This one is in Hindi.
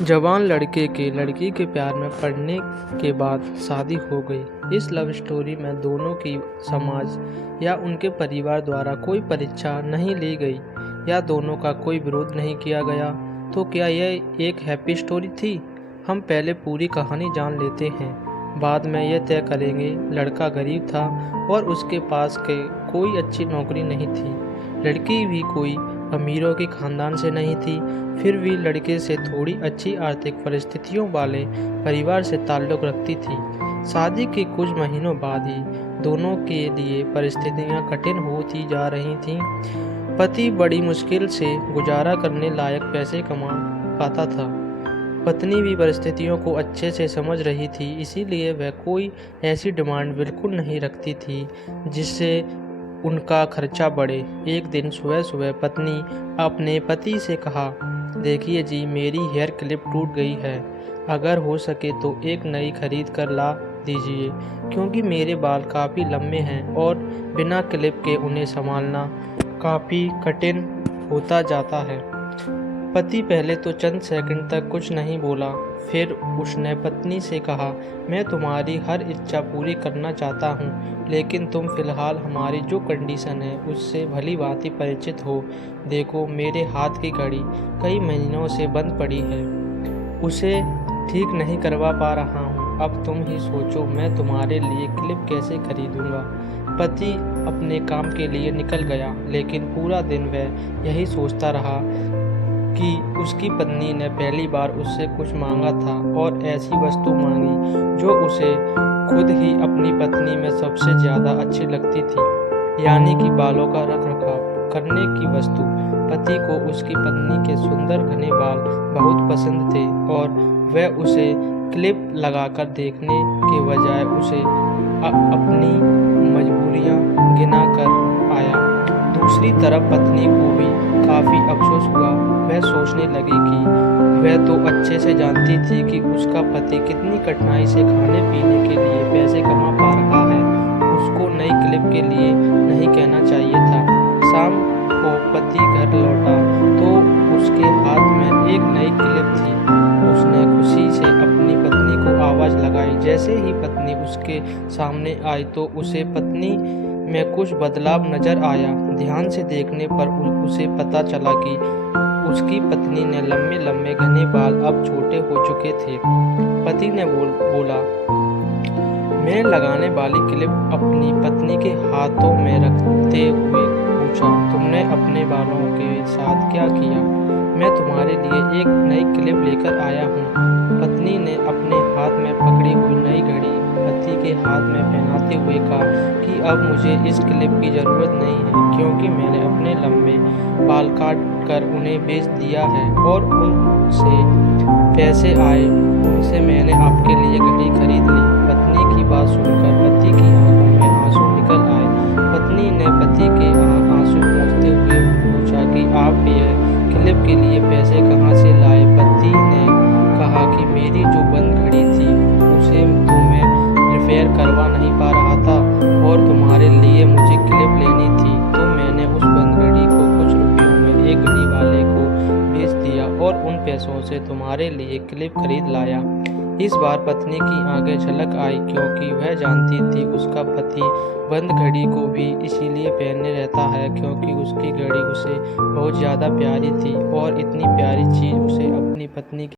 जवान लड़के के लड़की के प्यार में पड़ने के बाद शादी हो गई। इस लव स्टोरी में दोनों की समाज या उनके परिवार द्वारा कोई परीक्षा नहीं ली गई या दोनों का कोई विरोध नहीं किया गया। तो क्या यह एक हैप्पी स्टोरी थी? हम पहले पूरी कहानी जान लेते हैं, बाद में यह तय करेंगे। लड़का गरीब था और उसके पास कोई अच्छी नौकरी नहीं थी। लड़की भी कोई अमीरों के खानदान से नहीं थी, फिर भी लड़के से थोड़ी अच्छी आर्थिक परिस्थितियों वाले परिवार से ताल्लुक़ रखती थी। शादी के कुछ महीनों बाद ही दोनों के लिए परिस्थितियां कठिन होती जा रही थीं। पति बड़ी मुश्किल से गुजारा करने लायक पैसे कमा पाता था। पत्नी भी परिस्थितियों को अच्छे से समझ रही थी, इसीलिए वह कोई ऐसी डिमांड बिल्कुल नहीं रखती थी जिससे उनका खर्चा बढ़े। एक दिन सुबह सुबह पत्नी अपने पति से कहा, देखिए जी, मेरी हेयर क्लिप टूट गई है, अगर हो सके तो एक नई खरीद कर ला दीजिए, क्योंकि मेरे बाल काफ़ी लंबे हैं और बिना क्लिप के उन्हें संभालना काफ़ी कठिन होता जाता है। पति पहले तो चंद सेकंड तक कुछ नहीं बोला, फिर उसने पत्नी से कहा, मैं तुम्हारी हर इच्छा पूरी करना चाहता हूँ, लेकिन तुम फिलहाल हमारी जो कंडीशन है उससे भली भांति परिचित हो। देखो, मेरे हाथ की घड़ी कई महीनों से बंद पड़ी है, उसे ठीक नहीं करवा पा रहा हूँ। अब तुम ही सोचो, मैं तुम्हारे लिए क्लिप कैसे खरीदूँगा। पति अपने काम के लिए निकल गया, लेकिन पूरा दिन वह यही सोचता रहा कि उसकी पत्नी ने पहली बार उससे कुछ मांगा था और ऐसी वस्तु मांगी जो उसे खुद ही अपनी पत्नी में सबसे ज़्यादा अच्छी लगती थी, यानी कि बालों का रखरखाव करने की वस्तु। पति को उसकी पत्नी के सुंदर घने बाल बहुत पसंद थे और वह उसे क्लिप लगाकर देखने के बजाय उसे अपनी मजबूरियां गिना कर आया। दूसरी तरफ पत्नी को भी काफ़ी अफसोस हुआ। वह सोचने लगी कि वह तो अच्छे से जानती थी कि उसका पति कितनी कठिनाई से खाने पीने के लिए पैसे कमा पा रहा है। उसको नई क्लिप के लिए नहीं कहना चाहिए था। शाम को पति घर लौटा तो उसके हाथ में एक नई क्लिप थी। उसने खुशी से अपनी पत्नी को आवाज़ लगाई। जैसे ही पत्नी उसके सामने आई तो उसे पत्नी में कुछ बदलाव नजर आया। ध्यान से देखने पर उसे पता चला कि उसकी पत्नी ने लंबे लंबे घने बाल अब छोटे हो चुके थे। पति ने बोला, मैं लगाने वाली क्लिप अपनी पत्नी के हाथों में रखते हुए पूछा, तुमने अपने बालों के साथ क्या किया? मैं तुम्हारे लिए एक नई क्लिप लेकर आया हूँ। पत्नी ने अपने हाथ में पकड़ी हुई नई घड़ी पति के हाथ में पहनाते हुए कहा कि अब मुझे इस क्लिप की ज़रूरत नहीं है, क्योंकि मैंने अपने लंबे बाल काट कर उन्हें बेच दिया है और उनसे पैसे आए, उनसे मैंने आपके लिए घड़ी खरीद ली। पत्नी की बात सुनकर पति की आंखों में आंसू निकल आए। पत्नी ने पति के आंसू पोंछते हुए पूछा कि आप यह क्लिप के लिए पैसे कहाँ से लाए? पति ने कहा कि मेरी जो बंद घड़ी थी उसे तो मैं रिपेयर करवा नहीं पा रहा था और तुम्हारे लिए मुझे क्लिप लेनी थी, तो मैंने उस बंद घड़ी को कुछ रुपयों में एक घड़ी वाले को बेच दिया और उन पैसों से तुम्हारे लिए क्लिप खरीद लाया। इस बार पत्नी की आंखें झलक आई, क्योंकि वह जानती थी उसका पति बंद घड़ी को भी इसीलिए पहनने रहता है क्योंकि उसकी घड़ी उसे बहुत ज़्यादा प्यारी थी और इतनी प्यारी चीज़ उसे अपनी पत्नी